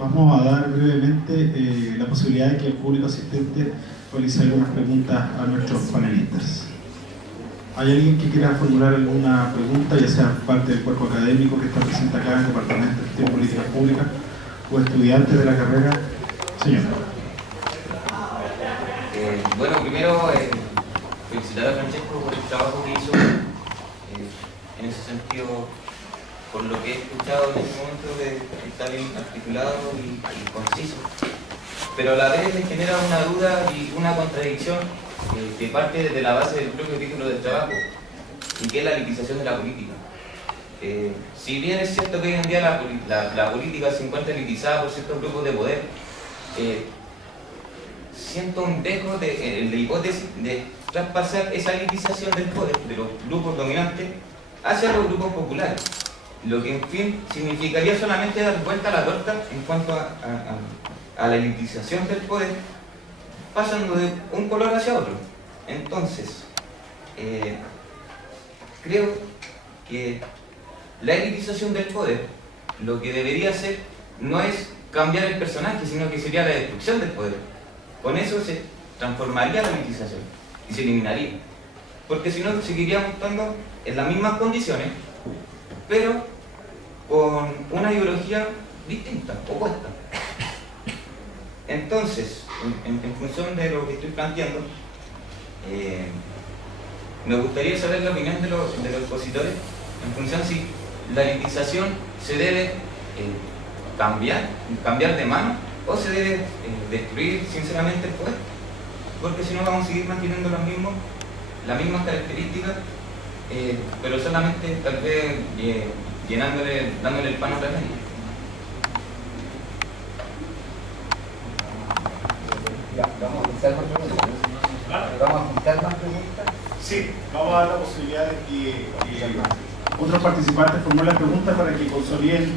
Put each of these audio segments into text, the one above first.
Vamos a dar brevemente la posibilidad de que el público asistente realice algunas preguntas a nuestros panelistas. ¿Hay alguien que quiera formular alguna pregunta, ya sea parte del cuerpo académico que está presente acá en el Departamento de Gestión de Políticas Públicas o estudiantes de la carrera? Señor. Bueno, primero felicitar a Francesco por el trabajo que hizo en ese sentido, por lo que he escuchado en este momento, está bien articulado y conciso, pero a la vez le genera una duda y una contradicción que parte desde la base del propio título del trabajo, y que es la elitización de la política. Si bien es cierto que hoy en día la política se encuentra elitizada por ciertos grupos de poder, siento un dejo de hipótesis de traspasar esa elitización del poder de los grupos dominantes hacia los grupos populares, lo que en fin significaría solamente dar vuelta a la torta en cuanto a la elitización del poder, pasando de un color hacia otro. Entonces, creo que la elitización del poder lo que debería hacer no es cambiar el personaje, sino que sería la destrucción del poder. Con eso se transformaría la elitización y se eliminaría, porque si no seguiríamos estando en las mismas condiciones, pero con una ideología distinta, opuesta. Entonces, en función de lo que estoy planteando, me gustaría saber la opinión de los expositores en función si la elitización se debe cambiar de mano, o se debe destruir sinceramente el poder, porque si no vamos a seguir manteniendo las mismas características, pero solamente tal vez dándole el pan a otra gente. ¿Vamos a juntar más preguntas? ¿Vamos a juntar más preguntas? Sí, vamos a dar la posibilidad de que otros participantes formulen preguntas para que consoliden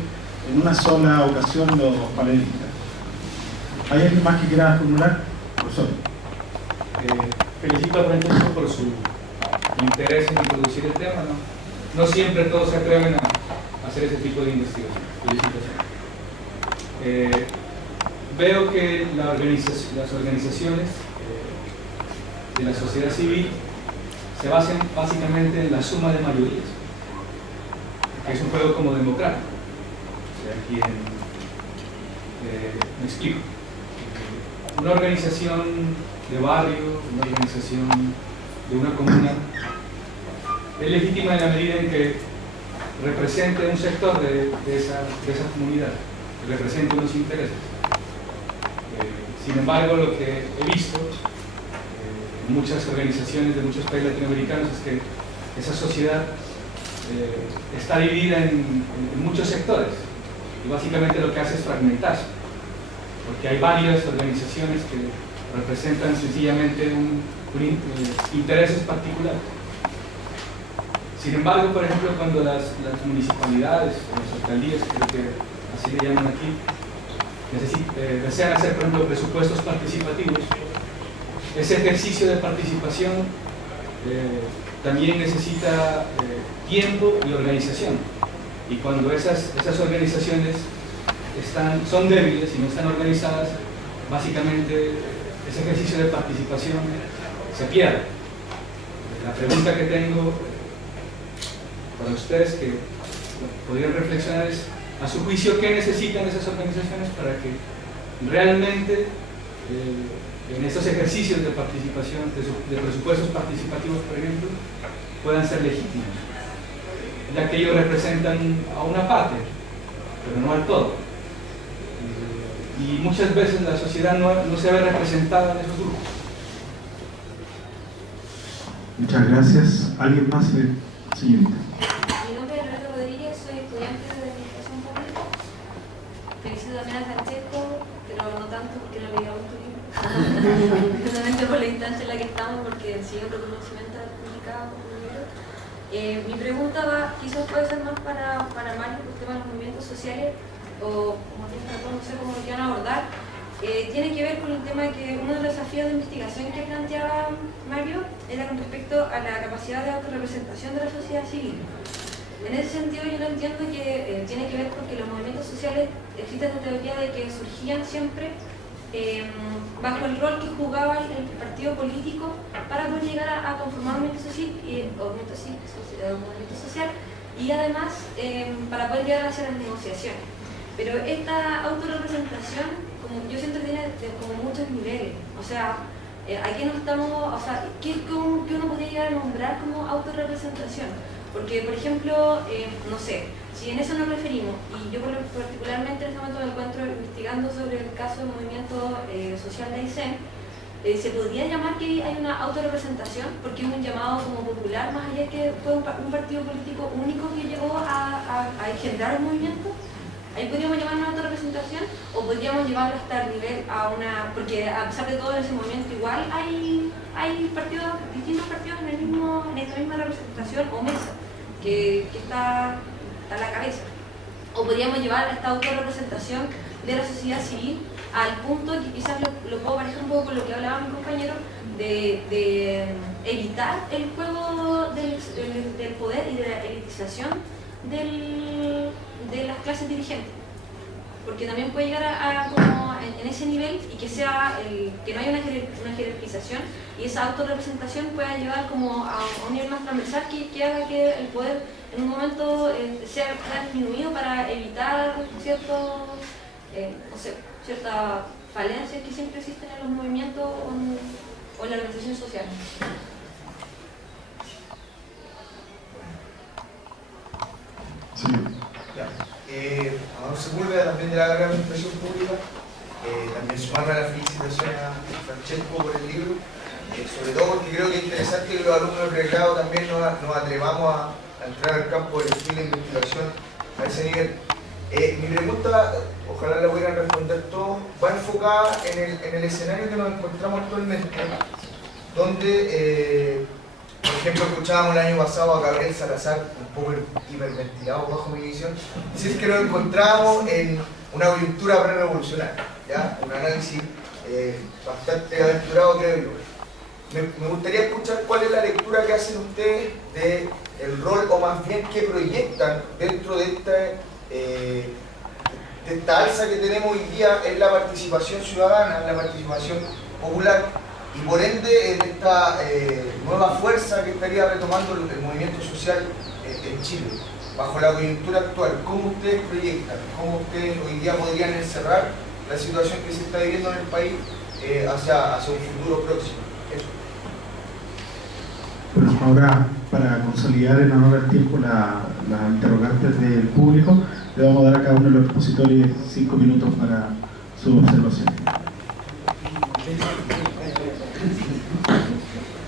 en una sola ocasión los panelistas. ¿Hay alguien más que quiera formular? Profesor. Felicito a Francesco por su interés en introducir el tema. No siempre todos se atreven a hacer ese tipo de investigación. Felicitaciones. Veo que las organizaciones de la sociedad civil se basan básicamente en la suma de mayorías, que es un juego como democrático. O sea, me explico. Una organización de barrio, una organización de una comuna, es legítima en la medida en que represente un sector de esa comunidad, que represente unos intereses. Sin embargo, lo que he visto en muchas organizaciones de muchos países latinoamericanos es que esa sociedad está dividida en muchos sectores, y básicamente lo que hace es fragmentarse, porque hay varias organizaciones que representan sencillamente intereses particulares. Sin embargo, por ejemplo, cuando las municipalidades o las alcaldías, creo que así le llaman aquí, desean hacer, por ejemplo, presupuestos participativos, ese ejercicio de participación también necesita tiempo y organización. Y cuando esas organizaciones son débiles y no están organizadas, básicamente ese ejercicio de participación se pierde. La pregunta que tengo para ustedes, que podrían reflexionar, es: a su juicio, ¿qué necesitan esas organizaciones para que realmente en estos ejercicios de participación, de presupuestos participativos, por ejemplo, puedan ser legítimos? Ya que ellos representan a una parte, pero no al todo. Y muchas veces la sociedad no se ve representada en esos grupos. Muchas gracias. ¿Alguien más? Señorita. Mi nombre es Renato Rodríguez, soy estudiante de Administración Pública. Felicito también a Francesco, pero no tanto porque no leí mucho libro. Justamente por la instancia en la que estamos, porque sigue otro conocimiento publicado por un libro. Mi pregunta va, quizás puede ser más para Mario, por el tema de los movimientos sociales, o como tienen para todos, no sé cómo lo quieran abordar. Tiene que ver con el tema de que uno de los desafíos de investigación que planteaba Mario era con respecto a la capacidad de autorrepresentación de la sociedad civil. En ese sentido yo no entiendo que tiene que ver porque los movimientos sociales existe esta teoría de que surgían siempre bajo el rol que jugaba el partido político para poder llegar a conformar un movimiento social y además para poder llegar hacia las negociaciones. Pero esta autorrepresentación, como yo siento que tiene como muchos niveles, o sea, aquí no estamos, o sea, ¿qué uno podría llegar a nombrar como autorrepresentación? Porque, por ejemplo, no sé, si en eso nos referimos, y yo particularmente en este momento me encuentro investigando sobre el caso del movimiento social de Aysén, se podría llamar que hay una autorrepresentación, porque es un llamado como popular, más allá que fue un partido político único que llegó a engendrar un movimiento. Ahí podríamos llamar una autorrepresentación, o podríamos llevarlo hasta el nivel a una, porque a pesar de todo en ese momento igual hay partidos, distintos partidos en esta misma representación o mesa que está a la cabeza. O podríamos llevar esta autorrepresentación de la sociedad civil al punto que quizás lo puedo parecer un poco con lo que hablaba mi compañero, de evitar el juego del poder y de la elitización de las clases dirigentes, porque también puede llegar a como en ese nivel y que sea que no haya una jerarquización y esa autorrepresentación pueda llevar como a un nivel más transversal que haga que el poder en un momento sea disminuido para evitar ciertas falencias que siempre existen en los movimientos o en la organización social. Sí. Amador Sepúlveda, también de la carrera de Administración Pública, también sumarme a la felicitación a Francesco por el libro, sobre todo porque creo que es interesante que los alumnos del pregrado también nos atrevamos a entrar al campo del estudio de investigación a ese nivel. Mi pregunta, ojalá la pudieran responder todos, va enfocada en el escenario que nos encontramos actualmente, donde por ejemplo, escuchábamos el año pasado a Gabriel Salazar, un poco hiperventilado bajo mi visión, decir que nos encontramos en una coyuntura pre-revolucionaria, ¿ya? Un análisis bastante aventurado, creo yo. Me gustaría escuchar cuál es la lectura que hacen ustedes del rol, o más bien que proyectan dentro de esta alza que tenemos hoy día en la participación ciudadana, en la participación popular, y por ende en esta nueva fuerza que estaría retomando el movimiento social en Chile, bajo la coyuntura actual. ¿Cómo ustedes proyectan, cómo ustedes hoy día podrían encerrar la situación que se está viviendo en el país hacia un futuro próximo? Eso. Bueno, ahora para consolidar en honor al tiempo las interrogantes del público, le vamos a dar a cada uno de los expositores 5 minutos para su observación.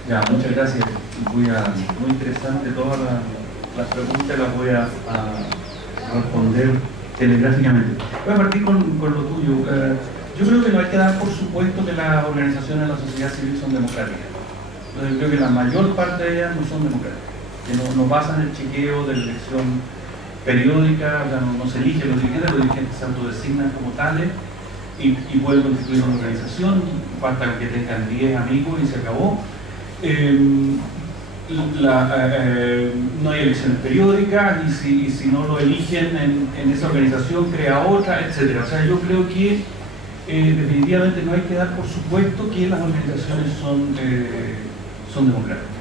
Ya, muchas gracias. Muy interesante todas las preguntas, las voy a responder telegráficamente. Voy a partir con lo tuyo. Yo creo que no hay que dar por supuesto que las organizaciones de la sociedad civil son democráticas. Yo creo que la mayor parte de ellas no son democráticas, que no basan el chequeo de la elección periódica, o sea, no se eligen los dirigentes se autodesignan como tales y pueden constituir una organización, basta que tengan 10 amigos y se acabó. No hay elecciones periódicas y si no lo eligen en esa organización crea otra, etc. O sea, yo creo que definitivamente no hay que dar por supuesto que las organizaciones son democráticas.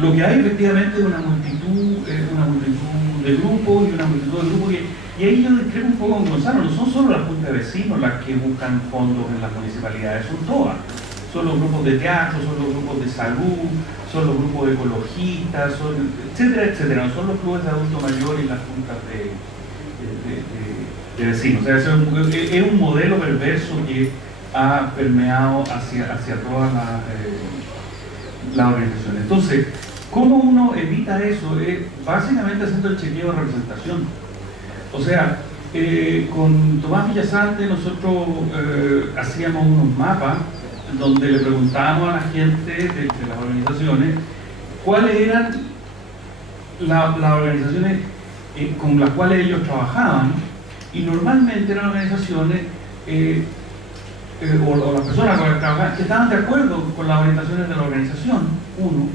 Lo que hay efectivamente es una multitud de grupos y ahí yo discrepo un poco con Gonzalo, no son solo las juntas de vecinos las que buscan fondos en las municipalidades, son todas. Son los grupos de teatro, son los grupos de salud, son los grupos ecologistas, etcétera, etcétera. No son los clubes de adulto mayor y las juntas de vecinos. O sea, es un modelo perverso que ha permeado hacia todas las organizaciones. Entonces, ¿cómo uno evita eso? Básicamente haciendo el chequeo de representación. O sea, con Tomás Villasante nosotros hacíamos unos mapas donde le preguntábamos a la gente de las organizaciones cuáles eran las organizaciones con las cuales ellos trabajaban, y normalmente eran organizaciones o las personas con las que trabajaban que estaban de acuerdo con las orientaciones de la organización, uno.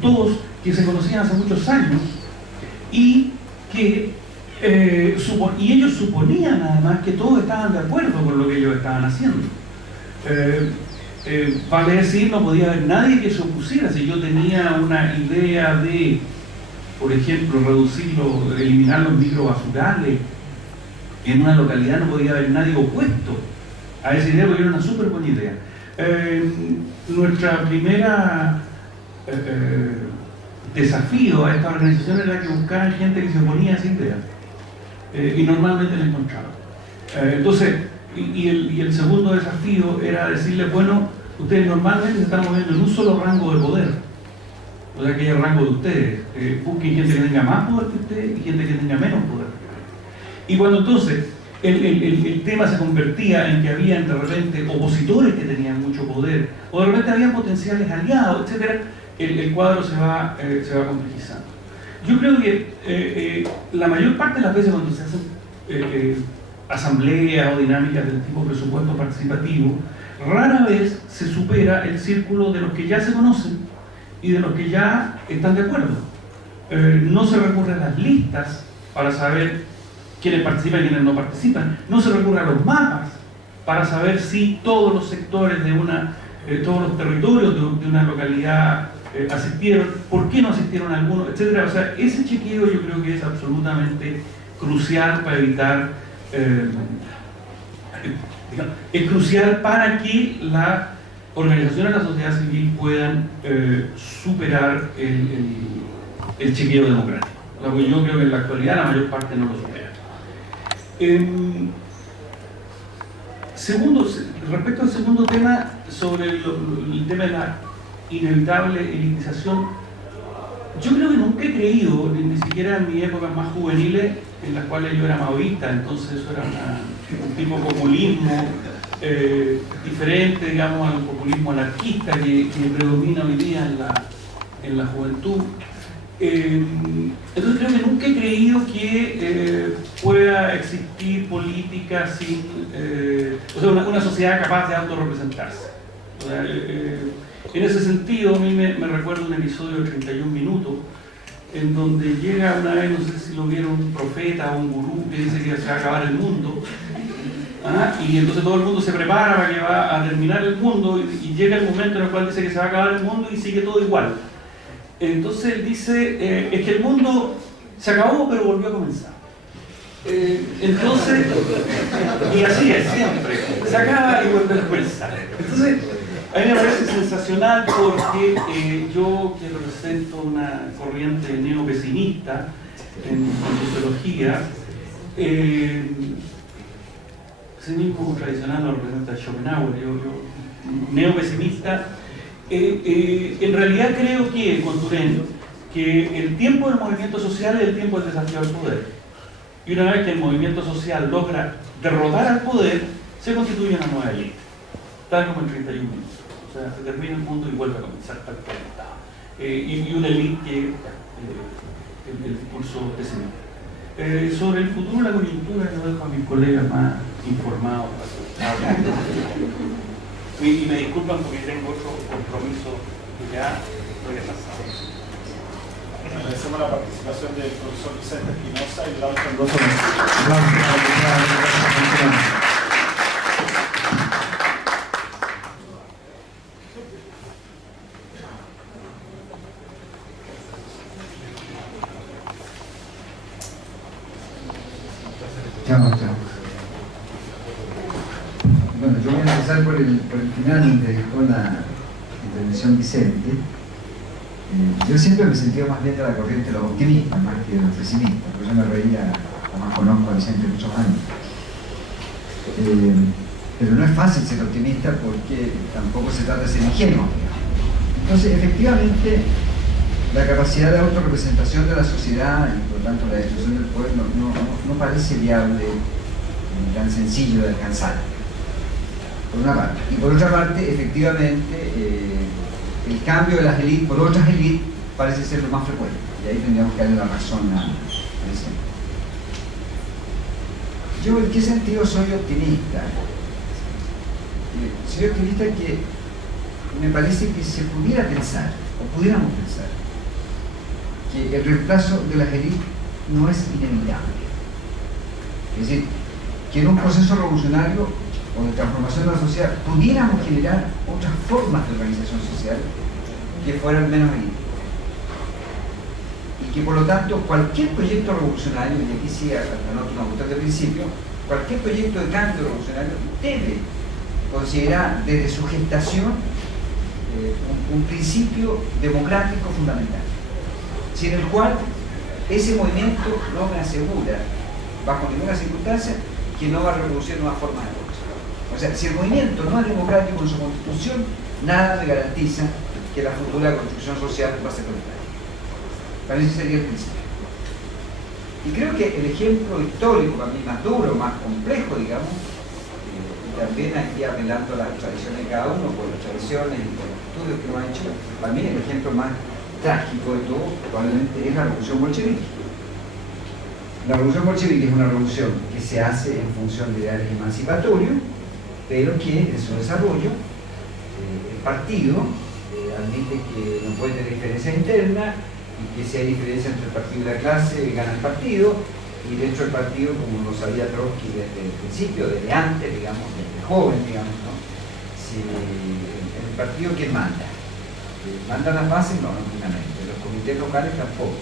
Dos, que se conocían hace muchos años y que y ellos suponían además que todos estaban de acuerdo con lo que ellos estaban haciendo. Vale decir, no podía haber nadie que se opusiera. Si yo tenía una idea de, por ejemplo, eliminar los microbasurales en una localidad, no podía haber nadie opuesto a esa idea porque era una súper buena idea. Nuestra primera desafío a esta organización era que buscaran gente que se oponía a esa idea, y normalmente la encontraba. Entonces, y el segundo desafío era decirles, bueno, ustedes normalmente se están moviendo en un solo rango de poder, o sea que hay el rango de ustedes, busquen gente que tenga más poder que ustedes y gente que tenga menos poder. Y cuando entonces el tema se convertía en que había de repente opositores que tenían mucho poder, o de repente había potenciales aliados, etc., el cuadro se va complejizando. Yo creo que la mayor parte de las veces cuando se hacen asambleas o dinámicas del tipo presupuesto participativo, rara vez se supera el círculo de los que ya se conocen y de los que ya están de acuerdo. No se recurre a las listas para saber quiénes participan y quiénes no participan. No se recurre a los mapas para saber si todos los sectores de todos los territorios de una localidad asistieron, por qué no asistieron algunos, etcétera. O sea, ese chequeo yo creo que es absolutamente crucial para evitar, es crucial para que las organizaciones de la sociedad civil puedan superar el chequeo democrático. Yo creo que en la actualidad la mayor parte no lo supera. Respecto al segundo tema, sobre el tema de la inevitable elitización, yo creo que nunca he creído, ni siquiera en mis épocas más juveniles, en las cuales yo era maoísta, entonces eso era un tipo de populismo diferente, digamos, al populismo anarquista que predomina hoy día en la juventud. Entonces creo que nunca he creído que pueda existir política sin, una sociedad capaz de autorrepresentarse. O sea, en ese sentido, a mí me recuerda un episodio de 31 minutos, en donde llega una vez, no sé si lo vieron, un profeta o un gurú que dice que se va a acabar el mundo, y entonces todo el mundo se prepara para que va a terminar el mundo, y llega el momento en el cual dice que se va a acabar el mundo y sigue todo igual. Entonces él dice, es que el mundo se acabó pero volvió a comenzar. Entonces, y así es siempre, se acaba y vuelve a comenzar. Entonces, a mí me parece sensacional porque yo que represento una corriente neopesimista en sociología, ese mismo tradicional lo representa Schopenhauer, yo neopesimista, en realidad creo que, con Turén, que el tiempo del movimiento social es el tiempo del desafío al poder. Y una vez que el movimiento social logra derrotar al poder, se constituye una nueva élite, tal como en 31 minutos. O sea, se termina el mundo y vuelve a comenzar tal como estaba. Y una élite que el discurso pesimista. Sobre el futuro de la coyuntura, lo dejo a mis colegas más informados. Y me disculpan porque tengo otro compromiso que ya lo he pasado. Agradecemos la participación del profesor Vicente Espinosa y la otra dos. Chao. Bueno, yo voy a empezar por el final donde dejó la intervención Vicente. Yo siempre me he sentido más bien de la corriente de los optimistas más que de los pesimistas, porque yo me reía, además conozco a Vicente muchos años. Pero no es fácil ser optimista porque tampoco se trata de ser ingenuo. Entonces, efectivamente, la capacidad de autorrepresentación de la sociedad y por tanto la destrucción del poder no parece viable ni tan sencillo de alcanzar, por una parte. Y por otra parte, efectivamente, el cambio de las élites por otras élites parece ser lo más frecuente, y ahí tendríamos que darle la razón a eso. Yo, ¿en qué sentido soy optimista? Soy optimista que me parece que se pudiera pensar, o pudiéramos pensar, que el reemplazo de las élites no es inevitable. Es decir, que en un proceso revolucionario o de transformación de la sociedad pudiéramos generar otras formas de organización social que fueran menos elíticas. Y que por lo tanto cualquier proyecto revolucionario, y aquí sí anoto una cuestión de principio, cualquier proyecto de cambio revolucionario debe considerar desde su gestación un principio democrático fundamental, sin el cual ese movimiento no me asegura, bajo ninguna circunstancia, que no va a reproducir nuevas formas de negocio. O sea, si el movimiento no es democrático en su constitución, nada me garantiza que la futura construcción social va a ser democrática. Para eso sería el principio. Y creo que el ejemplo histórico, para mí más duro, más complejo, digamos, y también aquí apelando a las tradiciones de cada uno, por las tradiciones y por los estudios que lo han hecho, para mí el ejemplo más trágico de todo probablemente es la revolución bolchevique. La revolución bolchevique es una revolución que se hace en función de ideales emancipatorios, pero que en su desarrollo el partido admite que no puede tener diferencias internas y que si hay diferencia entre el partido y la clase, gana el partido, y dentro del partido, como lo sabía Trotsky desde el principio, desde antes, digamos, desde joven, digamos, ¿no? Si en el partido, ¿quién manda? ¿Mandan las bases? No, no plenamente. Los comités locales tampoco.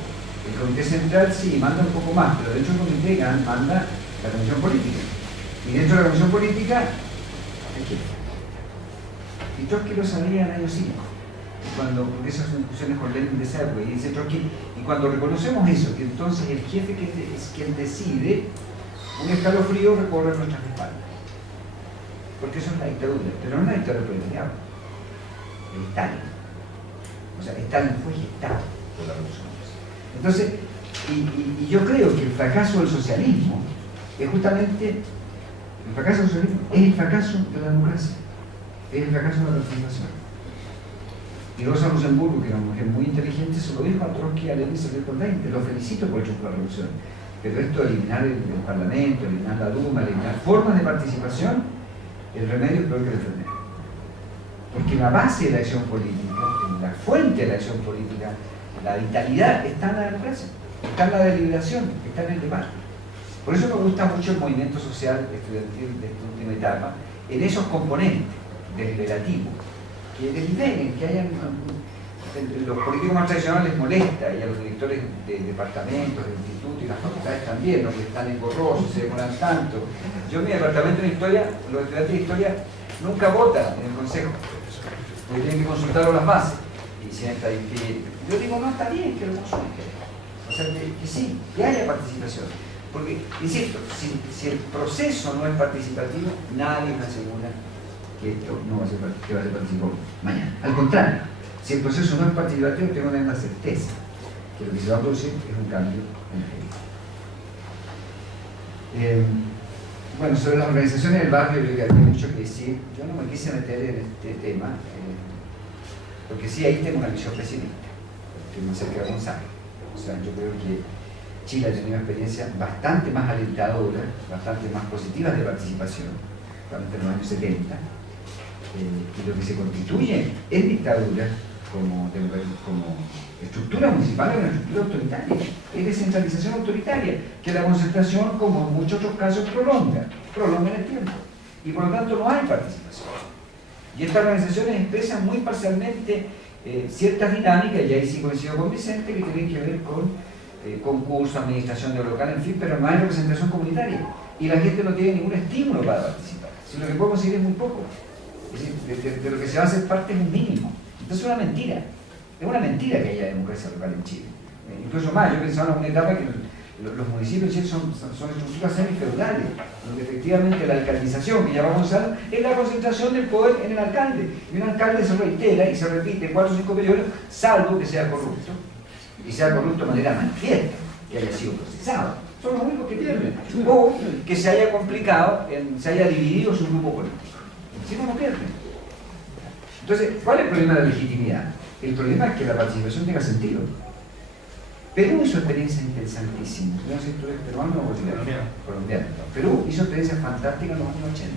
El comité central sí, manda un poco más, pero dentro del comité manda la comisión política. Y dentro de la comisión política, ¿de qué? Y Trotsky lo sabía en el año 5. Porque esas son discusiones con Lenin de esa época, y dice Trotsky, y cuando reconocemos eso, que entonces el jefe que es quien decide, un escalofrío recorre nuestras espaldas. Porque eso es la dictadura, pero no es una dictadura proletariada, es Stalin. O sea, Stalin fue gestado por la revolución. Entonces, y yo creo que el fracaso del socialismo es justamente, el fracaso del socialismo es el fracaso de la democracia, es el fracaso de la transformación. Y Rosa Luxemburgo, que era una mujer muy inteligente, se lo dijo a Trotsky, a Lenin, se lo dijo a Lenin, lo felicito por el triunfo de la revolución. Pero esto de eliminar el Parlamento, eliminar la Duma, eliminar formas de participación, el remedio es peor que el enfermero. Porque la base de la acción política, la fuente de la acción política, la vitalidad está en la democracia, está en la deliberación, está en el debate. Por eso me gusta mucho el movimiento social estudiantil de esta última etapa, en esos componentes deliberativos, que deliberen, que hayan... Los políticos más tradicionales les molesta, y a los directores de departamentos, de institutos y las facultades también, los que están engorrosos, se demoran tanto. Yo en mi departamento de historia, los estudiantes de historia nunca votan en el consejo, porque tienen que consultar las bases, y siempre hay que... Yo digo, no, está bien que lo consulten, o sea, que sí, que haya participación. Porque, insisto, si el proceso no es participativo, nadie me asegura que esto no va a ser, que va a ser participativo mañana. Al contrario, si el proceso no es participativo, tengo que tener la certeza que lo que se va a producir es un cambio en el bueno, sobre las organizaciones del barrio, yo creo que hay mucho que decir. Yo no me quise meter en este tema, porque sí, ahí tengo una visión pesimista, que me acerca a Gonzalo. O sea, yo creo que Chile ha tenido una experiencia bastante más alentadora, bastante más positiva de participación, durante los años 70, y lo que se constituye en dictadura como estructura municipal es una estructura autoritaria, es descentralización autoritaria, que la concentración, como en muchos otros casos, prolonga en el tiempo, y por lo tanto no hay participación. Y estas organizaciones expresan muy parcialmente ciertas dinámicas, y ahí sí coincido con Vicente, que tienen que ver con concurso, administración de local, en fin, pero no hay representación comunitaria, y la gente no tiene ningún estímulo para participar, sino que puede conseguir muy poco. Es decir, de lo que se va a hacer parte es un mínimo. Entonces es una mentira que haya democracia local en Chile. Incluso más, yo pensaba en una etapa que los municipios en Chile son estructuras semifeudales, donde efectivamente la alcaldización que ya vamos a usar es la concentración del poder en el alcalde, y un alcalde se reitera y se repite en 4 o 5 periodos, salvo que sea corrupto, y sea corrupto de manera manifiesta, que haya sido procesado. Son los únicos que pierden. O que se haya complicado, se haya dividido su grupo político. Si no, no pierden. Entonces, ¿cuál es el problema de la legitimidad? El problema es que la participación tenga sentido. Perú hizo experiencias interesantísimas. Yo no sé si tú eres peruano o colombiano. Perú hizo experiencias fantásticas en los años 80,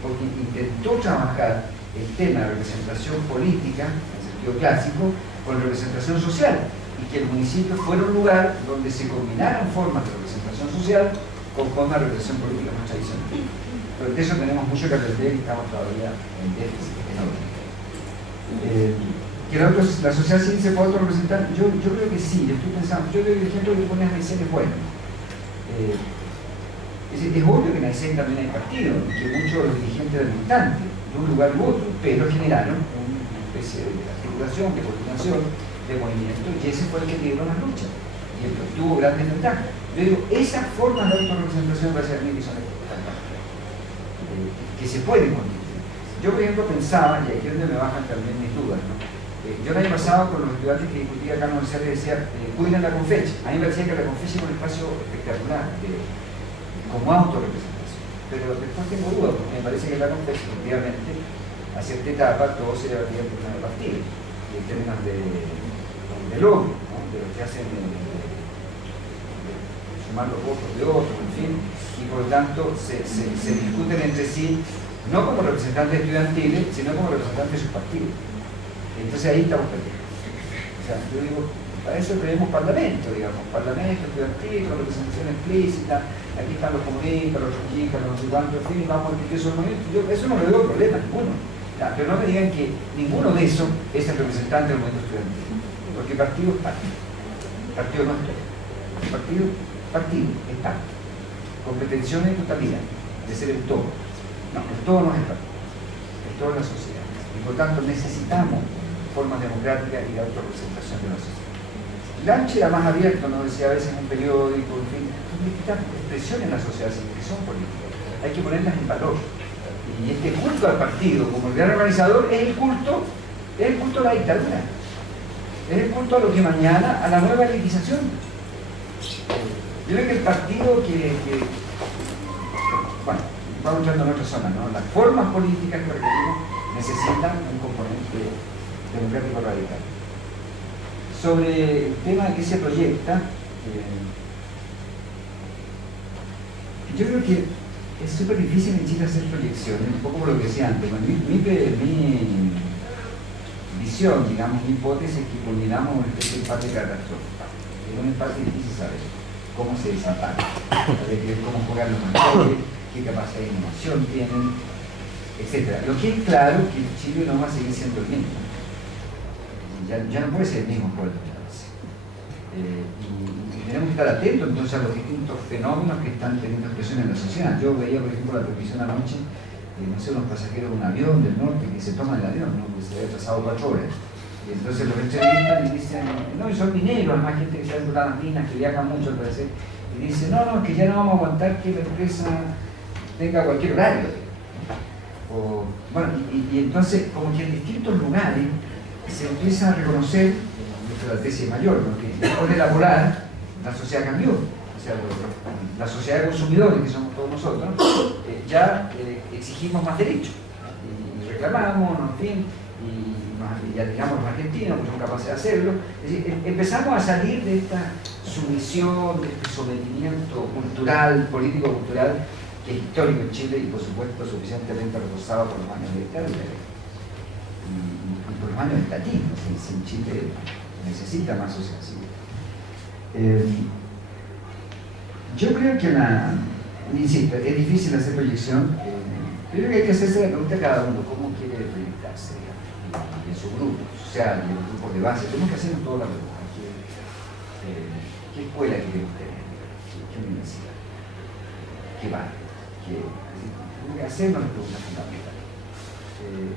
porque intentó trabajar el tema de representación política, en sentido clásico, con representación social. y que el municipio fuera un lugar donde se combinaran formas de representación social con formas de representación política más tradicional. Pero de eso tenemos mucho que aprender y estamos todavía en déficit enorme. Que la sociedad civil se puede autorrepresentar, yo creo que sí, yo estoy pensando, yo creo que el ejemplo que pones Aysén es bueno. Es obvio que en Aysén también hay partidos, y que muchos de los dirigentes eran militantes, de un lugar u otro, pero generaron una especie de articulación, de coordinación, de movimiento, y ese fue el que lideró las luchas, y el que obtuvo grandes ventajas. Yo digo, esas formas de autorrepresentación parece a mí que son que se pueden constituir. Yo, por ejemplo, pensaba, y aquí es donde me bajan también mis dudas, ¿no? Yo el año pasado con los estudiantes que discutía acá en la universidad les decía, cuiden la Confeche. A mí me parecía que la Confeche era un espacio espectacular, como autorrepresentación. Pero después tengo dudas, porque me parece que la Confeche, efectivamente, a cierta etapa todo se debatía en términos de partido, en términos de logro, ¿no? De lo que hacen de sumar los votos de otros, en fin, y por lo tanto se discuten entre sí, no como representantes estudiantiles, sino como representantes de sus partidos. Entonces ahí estamos perdidos. O sea, yo digo, para eso tenemos parlamento, digamos, parlamento estudiantil, con representación explícita, aquí están los comunistas, los trotskistas, los no sé cuántos, en fin, vamos a discutir sobre el movimiento. Yo eso no le veo problema ninguno. Pero no me digan que ninguno de esos es el representante del movimiento estudiantil, porque partido es parte. Partido no es todo. Partido es parte. Con pretensiones de totalidad, de ser el todo. No, el todo no es el partido. El todo es la sociedad. Y por tanto necesitamos formas democráticas y de autorrepresentación de la sociedad. El ancho era más abierto, nos decía a veces en un periódico, en fin, distintas expresiones en la sociedad civil que son políticas. Hay que ponerlas en valor. Y este culto al partido, como el gran organizador, es el culto a la dictadura. Es el culto a lo que mañana, a la nueva elitización. Yo creo que el partido bueno, vamos entrando en otra zona, ¿no? Las formas políticas que requerimos necesitan un componente democrático radical. Sobre el tema de que se proyecta, yo creo que es súper difícil en Chile hacer proyecciones, un poco como lo que decía antes. Mi visión, digamos, mi hipótesis es que culminamos una especie de empate catastrófico. Es un empate difícil saber cómo se desempata, cómo juegan los actores, qué capacidad de innovación tienen, etc. Lo que es claro es que Chile no va a seguir siendo el mismo. Ya no puede ser el mismo pueblo. Y tenemos que estar atentos entonces a los distintos fenómenos que están teniendo expresión en la sociedad. Yo veía, por ejemplo, la televisión anoche, no sé, unos pasajeros de un avión del norte que se toman el avión, ¿no? Que se había trazado 4 horas. Y entonces los entrevistan y dicen, no, y son mineros, además gente que se ha encontrado las minas, que viajan mucho al parecer, y dicen, no, es que ya no vamos a aguantar que la empresa tenga cualquier horario. Bueno, y entonces, como que en distintos lugares se empieza a reconocer, esta es la tesis mayor, ¿no? Que después de elaborar, la sociedad cambió. O sea, la sociedad de consumidores, que somos todos nosotros, ya exigimos más derechos. Y reclamamos, en fin, y ya digamos los argentinos que son capaces de hacerlo. Es decir, empezamos a salir de esta sumisión, de este sometimiento cultural, político-cultural, que es histórico en Chile y por supuesto suficientemente reforzado por los años de dictadura y por los años de estatismo. En Chile necesita más sociedad civil. Yo creo que insisto, es difícil hacer proyección. Creo que hay que hacerse la pregunta a cada uno, ¿cómo quiere proyectarse? En su grupo social, en los grupos de base, tenemos que hacernos toda la pregunta. ¿Qué escuela queremos tener? ¿Qué universidad? ¿Qué barrio? Tenemos que hacernos las preguntas fundamentales.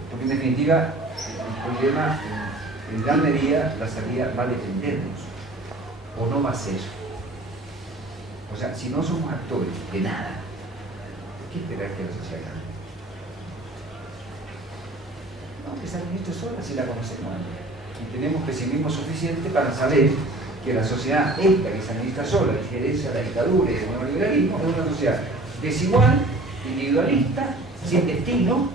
Porque en definitiva, el problema, en gran medida, la salida va a depender de nosotros, o no va a ser. O sea, si no somos actores de nada, ¿por qué esperar que la sociedad cambie? No, que esa ministra sola si la conocemos. Y tenemos pesimismo suficiente para saber que la sociedad esta que se administra sola, que herencia la dictadura y el neoliberalismo, es una sociedad desigual, individualista, sin destino,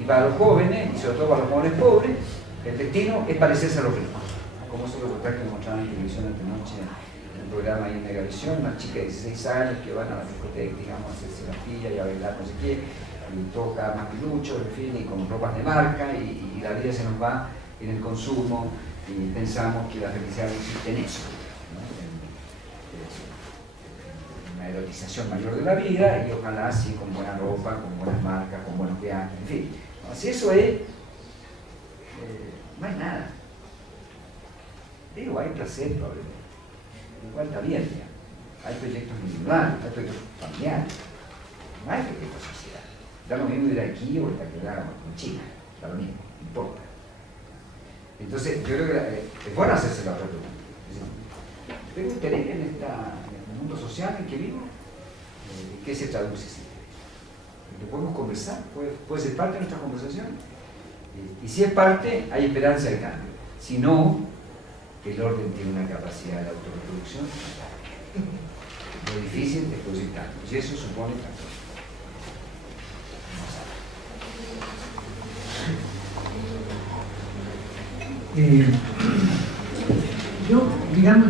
y para los jóvenes, y sobre todo para los jóvenes pobres, el destino es parecerse a los ricos. Como esos reportajes que mostraban en televisión antenoche, en un programa ahí en Megavisión, una chica de 16 años que van a la discoteca, digamos, a hacerse la pilla y a bailar no sé qué, y toca más pilucho, en fin, y con ropas de marca, y la vida se nos va en el consumo, y pensamos que la felicidad consiste en eso, ¿no? En una erotización mayor de la vida y ojalá así con buena ropa, con buenas marcas, con buenos viajes, en fin. ¿No? Si eso es, no hay nada. Digo, hay placer probablemente. Igual está bien, ya. Hay proyectos individuales, hay proyectos familiares, no hay proyectos sociales. Da lo mismo ir aquí o ir en China, da lo mismo, no importa. Entonces, yo creo que es bueno hacerse la otra pregunta. ¿Tengo interés en el mundo social en que vivo? ¿Qué se traduce ese interés? ¿Lo podemos conversar? ¿Puede ser parte de nuestra conversación? Y si es parte, hay esperanza de cambio. Si no, el orden tiene una capacidad de autorreproducción. Lo difícil es producir cambios, y eso supone cambios.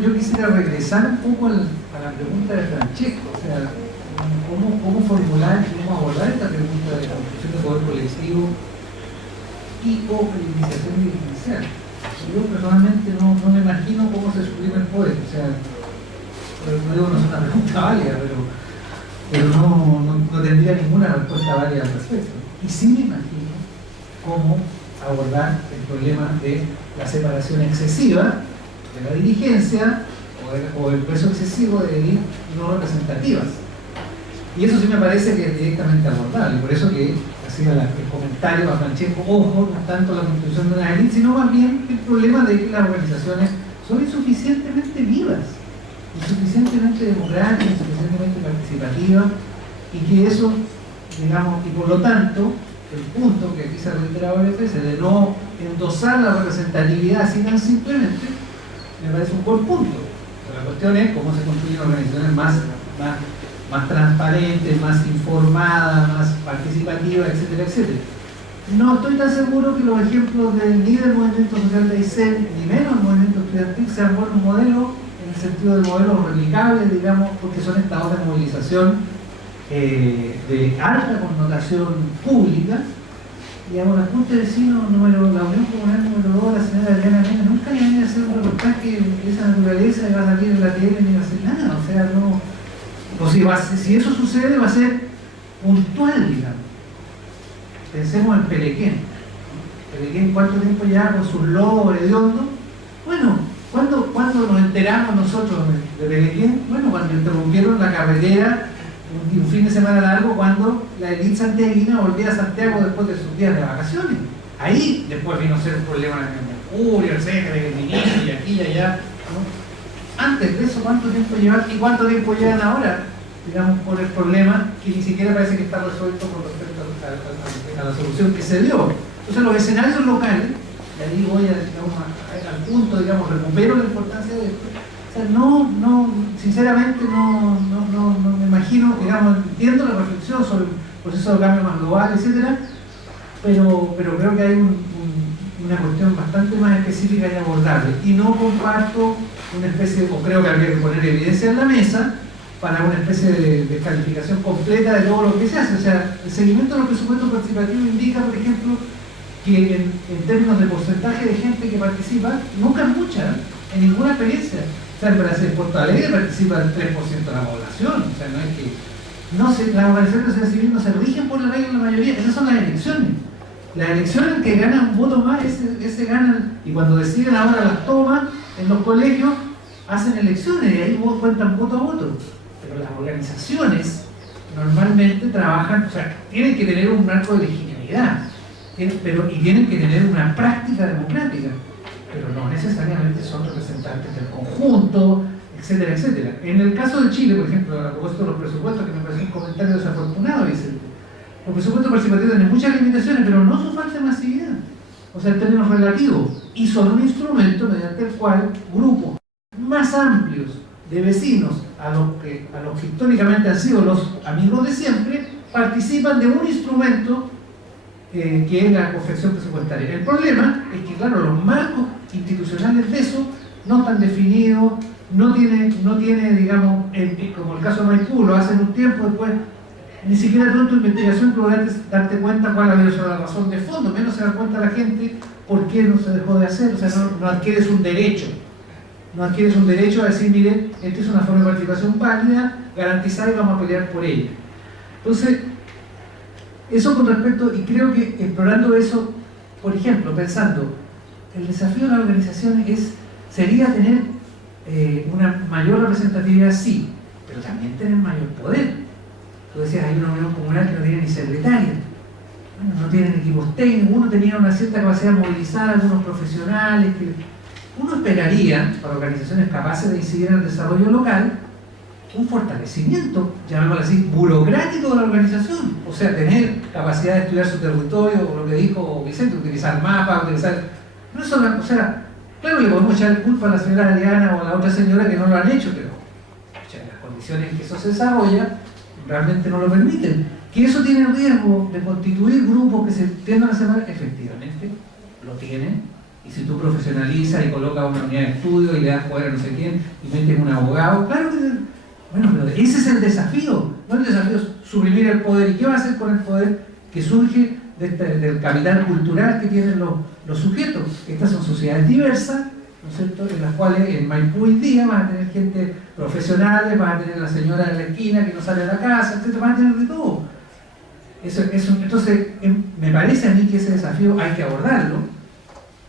Yo quisiera regresar un poco a la pregunta de Francesco, o sea, cómo formular y cómo abordar esta pregunta de construcción de poder colectivo y o politización dirigencial. Yo personalmente no me imagino cómo se suprime el poder, o sea, no digo no es una pregunta válida, pero no tendría ninguna respuesta válida al respecto. Y sí me imagino cómo abordar el problema de la separación excesiva de la dirigencia o el peso excesivo de élites no representativas. Y eso sí me parece que es directamente abordable, y por eso que hacía el comentario a Francesco, ojo, no tanto la constitución de una élite, sino más bien el problema de que las organizaciones son insuficientemente vivas, insuficientemente democráticas, insuficientemente participativas, y que eso, digamos, y por lo tanto, el punto que aquí se ha reiterado varias veces de no endosar la representatividad así tan simplemente, me parece un buen punto. Pero la cuestión es cómo se construyen organizaciones más transparentes, más informadas, más participativas, etcétera, etcétera. No estoy tan seguro que los ejemplos ni del movimiento social de Aysén, ni menos del movimiento estudiantil sean buenos modelos, en el sentido de modelos replicables, digamos, porque son estados de movilización de alta connotación pública. Digamos, la Junta de Vecinos la Unión Comunal número 2, la señora Adriana Mena, nunca le van a hacer un reportaje de esa naturaleza y va a salir en la tele ni va a hacer nada, o sea, no. O si eso sucede, va a ser puntual, digamos. Pensemos en Pelequén. Pelequén, ¿cuánto tiempo ya con sus lobos hediondos? Bueno, ¿cuándo nos enteramos nosotros de Pelequén? Bueno, cuando interrumpieron la carretera un fin de semana largo, cuando la élite santiaguina volvía a Santiago después de sus días de vacaciones. Ahí después vino a ser un problema en Mercurio, etcétera, el ministro y aquí y allá, ¿no? Antes de eso, ¿cuánto tiempo llevan y cuánto tiempo llevan ahora? Digamos, por el problema que ni siquiera parece que está resuelto con respecto a la solución que se dio. Entonces, los escenarios locales, y ahí voy al punto, digamos, recupero la importancia de esto. O sea, sinceramente no me imagino, digamos, entiendo la reflexión sobre el proceso de cambio más global, etcétera, pero creo que hay una cuestión bastante más específica y abordable. Y no comparto una especie, o creo que habría que poner evidencia en la mesa para una especie de descalificación completa de todo lo que se hace. O sea, el seguimiento de los presupuestos participativos indica, por ejemplo, que en términos de porcentaje de gente que participa, nunca es mucha, en ninguna experiencia. O sea, en Porto Alegre participa el 3% de la población, o sea, no es que... las organizaciones de sociedad civil no se rigen por la ley en la mayoría, esas son las elecciones. Las elecciones que ganan un voto más, ese ganan, y cuando deciden ahora las tomas, en los colegios hacen elecciones y ahí cuentan voto a voto. Pero las organizaciones normalmente trabajan, o sea, tienen que tener un marco de legitimidad, y tienen que tener una práctica democrática, pero no necesariamente son representantes del conjunto, etcétera, etcétera. En el caso de Chile, por ejemplo, a propósito de los presupuestos, que me parece un comentario desafortunado, Vicente, los presupuestos participativos tienen muchas limitaciones, pero no su falta de masividad, o sea, en términos relativos, y son un instrumento mediante el cual grupos más amplios de vecinos, a los que históricamente han sido los amigos de siempre, participan de un instrumento que es la confección presupuestaria. El problema es que, claro, los marcos institucionales de eso no están definidos, no tiene, digamos, como el caso de Maipú, lo hacen un tiempo, después ni siquiera tú en tu investigación logras darte cuenta cuál ha sido la razón de fondo, menos se da cuenta la gente por qué no se dejó de hacer. O sea, no adquieres un derecho. No adquieres un derecho a decir, mire, esta es una forma de participación válida, garantizada, y vamos a pelear por ella. Entonces, eso con respecto, y creo que explorando eso, por ejemplo, pensando, el desafío de las organizaciones sería tener una mayor representatividad, sí, pero también tener mayor poder. Tú decías, hay una unión comunal que no tiene ni secretaria, bueno, no tienen equipos técnicos, uno tenía una cierta capacidad de movilizar a algunos profesionales. Uno esperaría, para organizaciones capaces de incidir en el desarrollo local, un fortalecimiento, llamémoslo así, burocrático de la organización. O sea, tener capacidad de estudiar su territorio, lo que dijo Vicente, utilizar mapas, utilizar... No es o sea, claro que podemos echar culpa a la señora Adriana o a la otra señora que no lo han hecho, pero las condiciones en que eso se desarrolla realmente no lo permiten. Que eso tiene riesgo de constituir grupos que se tiendan a separar, efectivamente, lo tienen. Y si tú profesionalizas y colocas una unidad de estudio y le das poder a no sé quién y metes un abogado, claro que... Bueno, pero ese es el desafío. No el desafío es suprimir el poder. ¿Y qué va a hacer con el poder que surge del capital cultural que tienen los sujetos? Estas son sociedades diversas, ¿no es cierto?, en las cuales en Maipú hoy día van a tener gente profesional, van a tener la señora de la esquina que no sale de la casa, etc. Van a tener de todo. Entonces, me parece a mí que ese desafío hay que abordarlo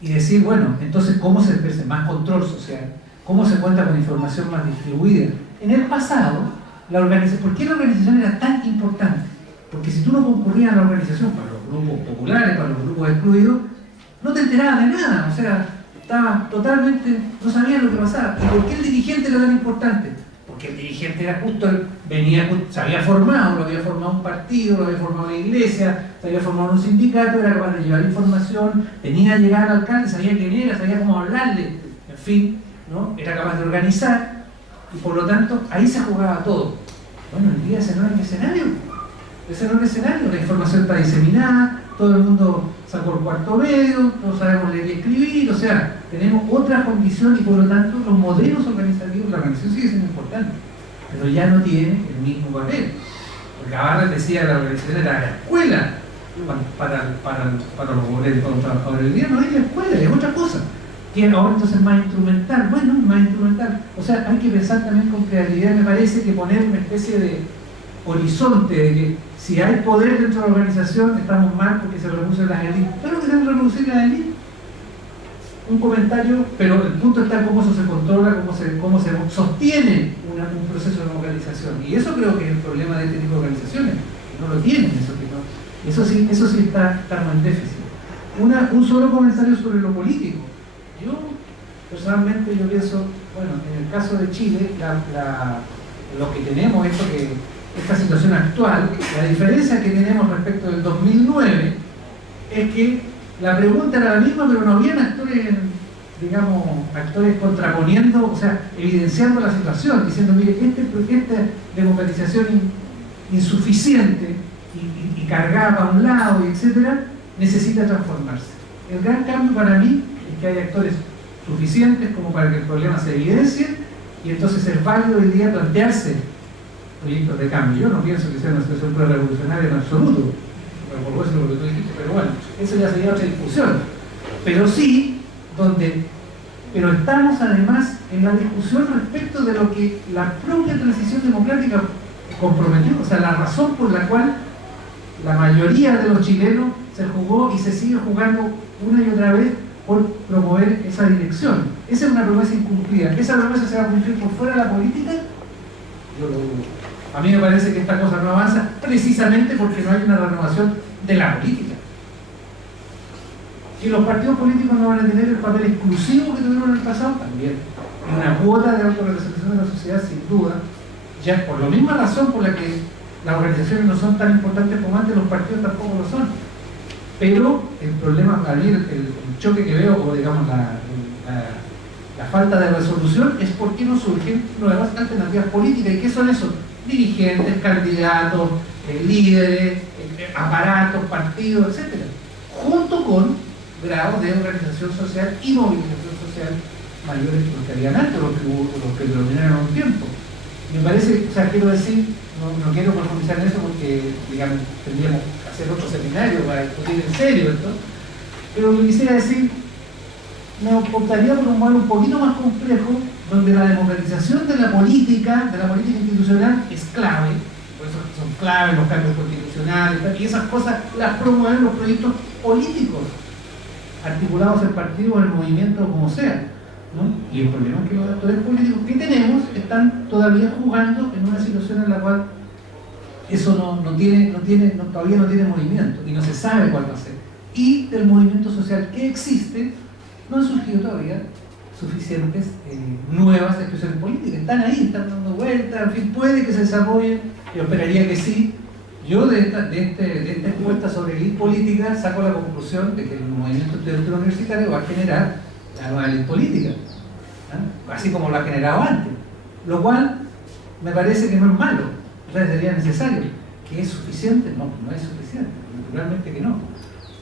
y decir, bueno, entonces, ¿cómo se ejerce más control social? ¿Cómo se cuenta con información más distribuida? En el pasado, ¿por qué la organización era tan importante? Porque si tú no concurrías a la organización para los grupos populares, para los grupos excluidos, no te enterabas de nada. O sea, estabas totalmente, no sabías lo que pasaba. ¿Y por qué el dirigente era tan importante? Porque el dirigente era justo, se había formado, lo había formado un partido, lo había formado una iglesia, se había formado un sindicato, era capaz de llevar información, tenía que llegar al alcalde, sabía quién era, sabía cómo hablarle, en fin, ¿no? Era capaz de organizar. Y por lo tanto, ahí se jugaba todo. Bueno, el día ese no era el escenario. Ese no era el escenario. La información está diseminada, todo el mundo sacó el cuarto medio, todos sabemos leer y escribir, o sea, tenemos otra condición y por lo tanto los modelos organizativos, la organización sigue siendo importante, pero ya no tiene el mismo papel. Porque Barrett decía que la organización era la escuela para los obreros, para los trabajadores. Hoy día no es la escuela, es otra cosa. Que ahora entonces es más instrumental, bueno, más instrumental. O sea, hay que pensar también con creatividad, me parece, que poner una especie de horizonte de que si hay poder dentro de la organización estamos mal porque se reducen las élites. Claro que se deben reducir las élites. Un comentario, pero el punto está en cómo eso se controla, cómo se sostiene un proceso de democratización. Y eso creo que es el problema de este tipo de organizaciones, que no lo tienen, eso sí está en déficit. Un solo comentario sobre lo político. Yo, personalmente, pienso, bueno, en el caso de Chile, lo que tenemos, esta situación actual, la diferencia que tenemos respecto del 2009, es que la pregunta era la misma, pero no habían actores contraponiendo, o sea, evidenciando la situación, diciendo, mire, esta democratización insuficiente y cargada para un lado, y etcétera, necesita transformarse. El gran cambio para mí es que hay actores suficientes como para que el problema se evidencie y entonces es válido hoy día plantearse proyectos de cambio. Yo no pienso que sea una situación revolucionaria en absoluto, por eso lo que tú dijiste, pero bueno, eso ya sería otra discusión. Pero sí, pero estamos además en la discusión respecto de lo que la propia transición democrática comprometió, o sea, la razón por la cual la mayoría de los chilenos se jugó y se sigue jugando una y otra vez por promover esa dirección. Esa es una promesa incumplida. ¿Esa promesa se va a cumplir por fuera de la política? Yo lo dudo. A mí me parece que esta cosa no avanza precisamente porque no hay una renovación de la política. Y los partidos políticos no van a tener el papel exclusivo que tuvieron en el pasado, también. Una cuota de autorrepresentación de la sociedad, sin duda, ya por la misma razón por la que las organizaciones no son tan importantes como antes, los partidos tampoco lo son. Pero el problema, para mí, el choque que veo, o digamos la falta de resolución, es por qué no surgen nuevas alternativas políticas. ¿Y qué son esos? Dirigentes, candidatos, líderes, aparatos, partidos, etc. Junto con grados de organización social y movilización social mayores que los que habían antes, los que dominaron un tiempo. Me parece, o sea, quiero decir, no quiero profundizar en eso porque, digamos, tendríamos que hacer otro seminario para discutir en serio esto, pero lo que quisiera decir, me optaría por un modelo un poquito más complejo, donde la democratización de la política institucional es clave, por eso son claves los cambios constitucionales, y esas cosas las promueven los proyectos políticos, articulados en partidos, en movimientos, como sea, ¿no? Y el problema es que los actores políticos que tenemos están todavía jugando en una situación en la cual eso todavía no tiene movimiento y no se sabe cuál va a ser. Y del movimiento social que existe no han surgido todavía suficientes nuevas expresiones políticas. Están ahí, están dando vueltas, en fin, puede que se desarrollen, yo esperaría que sí. Yo de esta encuesta sobre elite política saco la conclusión de que el movimiento estudiantil universitario va a generar la nueva elite política, ¿no? Así como lo ha generado antes, lo cual me parece que no es malo, o sea, sería necesario. ¿Que es suficiente? No, no es suficiente, naturalmente que no.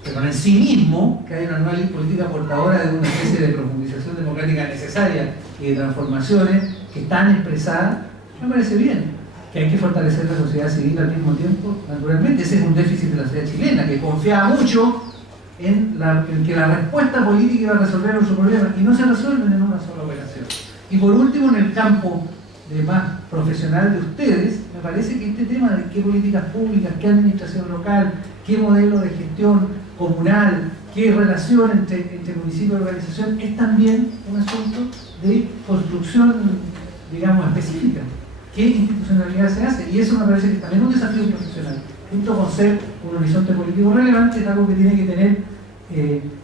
Pero en sí mismo, que haya una nueva elite política portadora de una especie de profundización democrática necesaria y de transformaciones que están expresadas, me parece bien. Que hay que fortalecer la sociedad civil al mismo tiempo, naturalmente. Ese es un déficit de la sociedad chilena, que confiaba mucho en que la respuesta política iba a resolver nuestro problema, y no se resuelven en una sola operación. Y por último, en el campo más profesional de ustedes, me parece que este tema de qué políticas públicas, qué administración local, qué modelo de gestión comunal, qué relación entre municipio y organización, es también un asunto de construcción, digamos, específica. ¿Qué institucionalidad se hace? Y eso me parece que también es un desafío profesional. Junto con ser un horizonte político relevante, es algo que tiene que tener.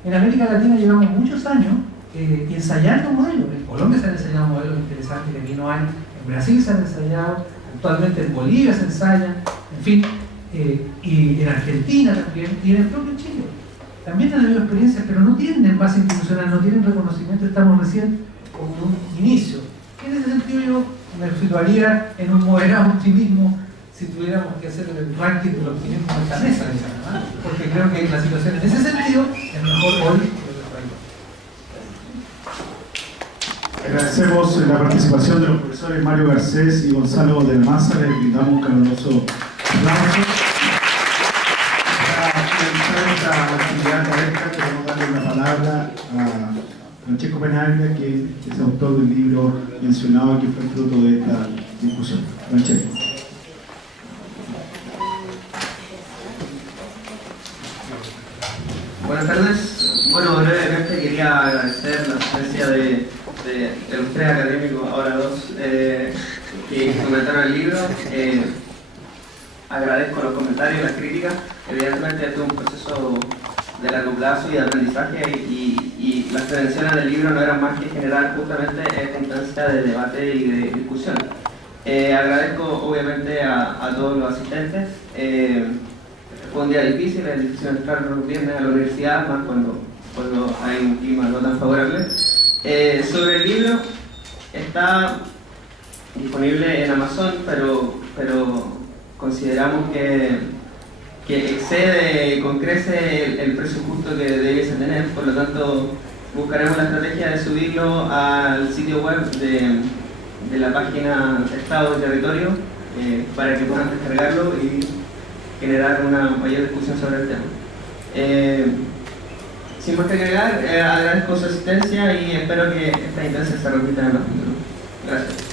En América Latina llevamos muchos años ensayando modelos. En Colombia se han ensayado modelos interesantes que aquí no hay. En Brasil se han ensayado, actualmente en Bolivia se ensayan, en fin, y en Argentina también, y en el propio Chile. También han habido experiencias, pero no tienen base institucional, no tienen reconocimiento, estamos recién con un inicio. En ese sentido yo me situaría en un moderado optimismo si tuviéramos que hacer el ranking del optimismo en esta mesa, ¿no? Porque creo que la situación en ese sentido es mejor hoy que después. Agradecemos la participación de los profesores Mario Garcés y Gonzalo de la Maza. Les brindamos un caluroso aplauso. Para finalizar esta actividad académica, queremos darle la palabra a Francesco Penaglia, que es autor del libro mencionado que fue fruto de esta discusión. Francesco. Buenas tardes. Bueno, brevemente quería agradecer la presencia de los tres académicos, ahora dos, que comentaron el libro. Agradezco los comentarios y las críticas. Evidentemente este es un proceso de largo plazo y de aprendizaje, y las prevenciones del libro no eran más que generar justamente esta instancia de debate y de discusión. Agradezco obviamente a todos los asistentes. Fue un día difícil, es difícil entrar los viernes a la universidad, más cuando hay un clima no tan favorable. Sobre el libro, está disponible en Amazon, pero consideramos que excede con creces el precio justo que debiese tener, por lo tanto buscaremos la estrategia de subirlo al sitio web de la página Estado y Territorio para que puedan descargarlo y generar una mayor discusión sobre el tema. Sin más que agregar, agradezco su asistencia y espero que esta instancia se repita en el futuro. Gracias.